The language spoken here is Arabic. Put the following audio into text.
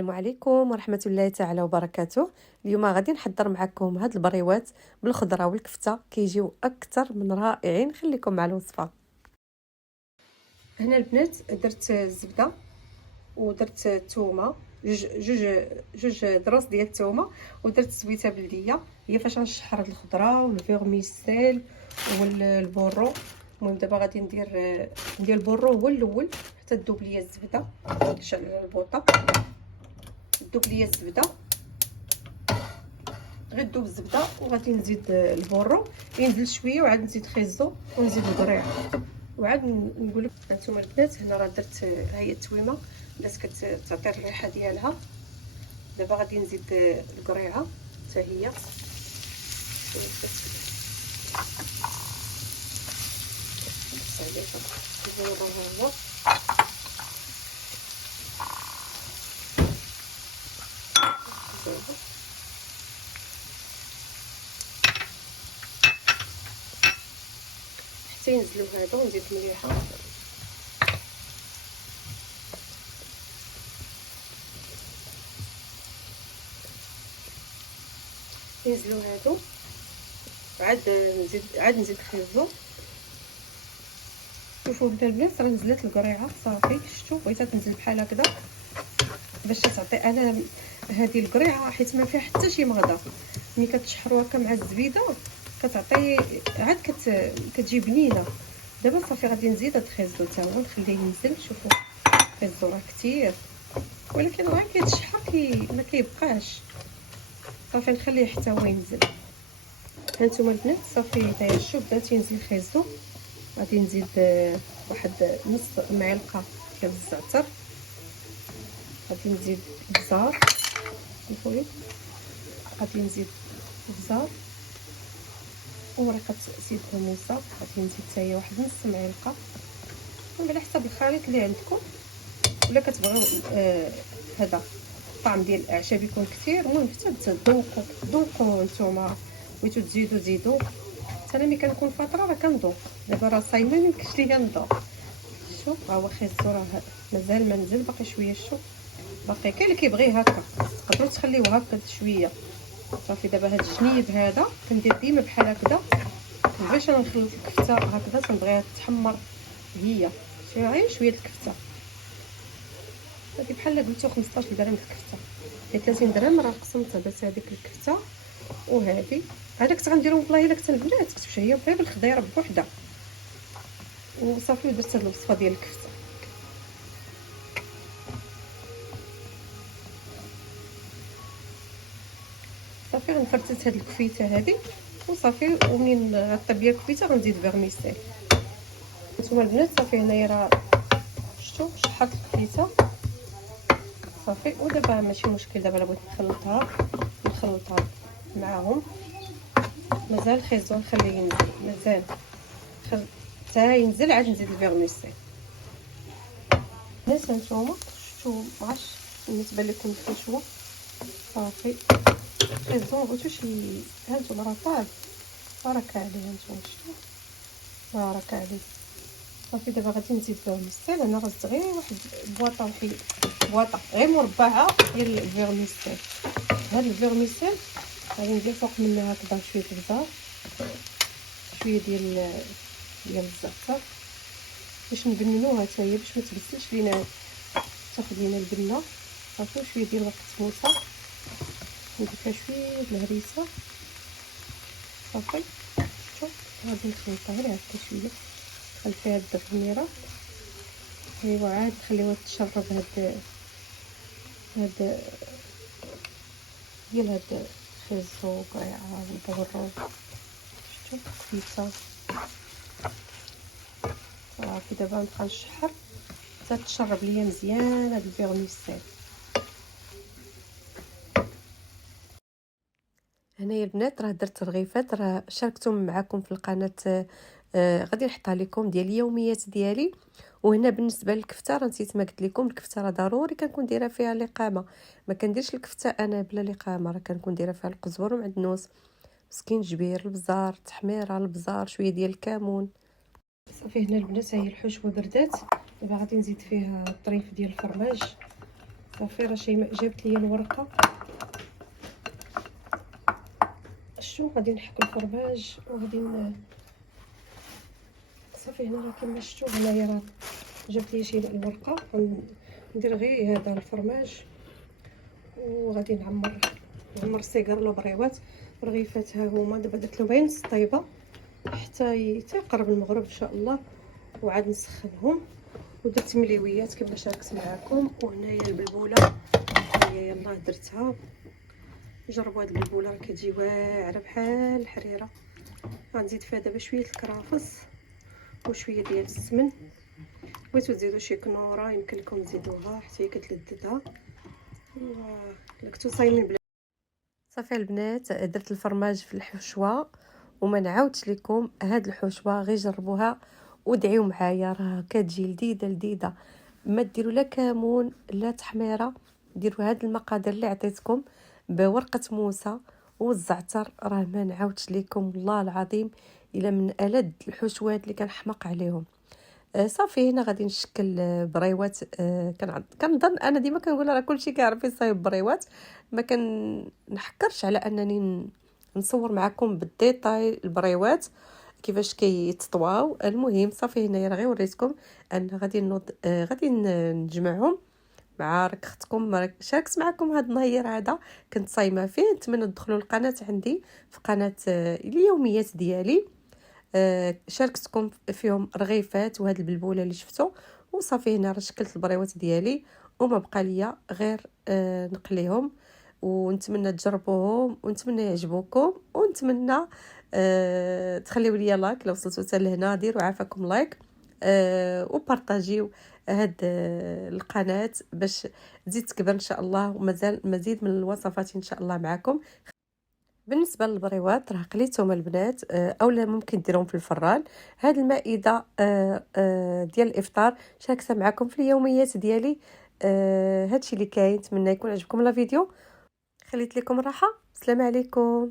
السلام عليكم ورحمه الله تعالى وبركاته. اليوم غادي نحضر معكم هاد البريوات بالخضره والكفته، كيجيو اكثر من رائعين. خليكم مع الوصفه. هنا البنات درت الزبده ودرت الثومه، جوج دروس ديال الثومه، ودرت سويته بلديه هي فاش غنشحر الخضره والفيرميسيل والبورو. المهم دابا غادي ندير البورو هو الاول حتى تذوب ليا الزبده. نشعل البوطه تذوب ليا الزبده، غير تذوب الزبده وغادي نزيد البورو ينزل شويه، وعاد نزيد خيزو ونزيد القريع، وعاد نقول لكم هانتوما البنات. هنا راه درت هي التويمه بدات كتعطي الريحه ديالها. دابا غادي نزيد القريعه حتى هي حتى ينزلوا هذا ونزيد مليحه. ينزلوا هادو عاد نزيد خيزو. شوفوا البنات راه نزلت القريعه صافي، شفتوا بغيتها تنزل بحال هكذا باش تعطي انا هذه القريعه، حيت ما فيها حتى شي مغضه. ملي كتشحروا هكا مع الزبيده كتعطي عاد كتجي بنينه. دابا صافي غادي نزيد هاد الخيزو حتى هو نخليه ينزل. شوفوا الخيزو راه كثير، ولكن راه كيتشحر ما كيبقاش. صافي نخليه حتى هو ينزل. هانتوما البنات صافي حتى شوف بدا تينزل الخيزو. غادي نزيد واحد نصف معلقه ديال الزعتر، غادي نزيد البزار الفويل، غادي نزيد البزار وورقه زيت موسى، غادي نزيد حتى هي واحد نص معلقه، على حسب الخليط اللي عندكم. ولا كتبغيو هذا الطعم ديال الاعشاب يكون كثير، المهم حتى تذوقوا نتوما، بغيتو تزيدوا زيدوا. انا ملي كنكون فاطره راه كنذوق، دابا راه صايمه ميمكنش ليا نذوق. شوف ها هو خيزو راه مازال ما نزل، باقي شويه. شوف باقي كاين اللي كيبغي هكا، تقدروا تخليوه هكا شويه. صافي دابا هاد الجنيب هذا كندير ديما بحال هكذا باش انا نخلط الكفته هكذا، تنبغيها تحمر هي غير شويه الكفته. هذه بحال قلتو 15 درهم الكفته، حيت 30 درهم راه قسمتها بس هذيك الكفته وهذه. هذا كنت غنديرهم والله الا كنت البنات كنت مشهيه غير بالخضيره بوحده وصافي. ودرت هاد الوصفه ديال الكفته. صافي غنفرتت هاد الكفيته هذه وصافي، ومنين غطيب ليا الكفيته غنزيد فيرميسيل. نتوما البنات صافي هنايا راه شفتوا شحرت الكفيته صافي. ودابا ماشي مشكل، دابا بغيت نخلطها معاهم. مازال الخيزو نخليه ينزل، مازال حتى ينزل عاد نزيد الفيرميسيل. الناس هانتوما شفتوا معرفتش بالنسبه لكم الحشوه صافي. الخيزو مبغيتوش هانتوما راه طاب بارك عليه. هانتوما شفتوا بارك عليه. صافي دابا غادي نزيد الفيرميسيل. انا راه غير واحد بواطه غير مربعه ديال الفيرميسيل. هاد الفيرميسيل غادي ندير فوق منه هكذا شويه البزار، شويه ديال الزعتر باش نبننوها حتى هي باش ما تبسلش لينا، تاخذ لينا البنه. صافي شويه ديال ورقه موسى، ندير فيها شويه د الهريسه صافي. شوف غادي نخلطها غير هكا شويه، نخلي فيها الخميره ايوا، عاد نخليوها تشرب هاد ديال هاد الخيزو وقريعه والبورو. شفتوا كفيته صافي. دابا نبقى نشحر حتى تشرب ليا مزيان هاد الفيرميسيل. هنايا البنات راه درت رغيفات، راه شاركتهم معكم في القناه. غادي نحطها لكم ديال اليوميات ديالي. وهنا بالنسبه للكفته راه نسيت ما قلت لكم، الكفته راه ضروري كنكون دايره فيها لقامه. ما كنديرش الكفته انا بلا لقامه، راه كنكون دايره فيها القزبر ومعدنوس مسكينجبير البزار التحميره البزار شويه ديال الكمون. صافي هنا البنات هي الحشوه بردات. دابا غادي نزيد فيها الطريف ديال الفرماج صافي راه شيماء جابت لي الورقه. شو غادي نحك الفرماج وغادي صافي. هنا راه كما شفتوا هنايا راه جابت لي شيماء الورقه. ندير غير هذا الفرماج وغادي نعمر السيكر لو بريوات. رغيفات ها هما دابا درت لهم غير نص طيبه حتى يقرب المغرب ان شاء الله، وعاد نسخنهم. ودرت مليويات كما شاركت معكم. وهنايا البلبوله هي يلاه درتها. جربوا هاد البلبوله راه كتجي واعره بحال الحريره. غنزيد فيها دابا شويه الكرافس وشويه ديال السمن. بغيتو تزيدوا شي كنوره يمكن لكم تزيدوها حتى هي كتلذذها. الا كنتو صايمين بلا. صافي البنات درت الفرماج في الحشوه وما نعاودش لكم هاد الحشوه، غير جربوها ودعيو معايا راه كتجي لذيذه. ما ديروا لا كمون لا تحميره، ديروا هاد المقادير اللي عطيتكم بورقه موسى والزعتر. راه ما نعاودش لكم والله العظيم الا من ألذ الحشوات اللي كنحماق عليهم. صافي هنا غادي نشكل بريوات. كنظن انا ديما كنقول راه كلشي كيعرف يصايب بريوات، ما كنحكرش على انني نصور معكم بالديتاي البريوات كيفاش كيتطواو. المهم صافي هنايا راه غير وريتكم ان غادي نوض غادي نجمعهم مع راك اختكم. شاركت معكم هذا النهار هذا كنت صايمه فيه. نتمنى تدخلوا القناه عندي في قناه اليوميات ديالي. شاركتكم فيهم رغيفات وهاد البلبوله اللي شفتوا. وصافي هنا راه شكلت البريوات ديالي وما بقى ليا غير نقليهم. ونتمنى تجربوهم ونتمنى يعجبوكم ونتمنى تخليوا لي لايك لو وصلتوا حتى لهنا. ديروا عافاكم لايك وبارطاجيو هاد القناه باش تزيد تكبر ان شاء الله، ومازال مزيد من الوصفات ان شاء الله معكم. بالنسبه للبريوات راه قليتهم البنات اولا ممكن ديرهم في الفران. هاد المائده ديال الافطار شاركتها معكم في اليوميات ديالي. هادشي اللي كاين. نتمنى يكون عجبكم الفيديو. خليت لكم راحه. السلام عليكم.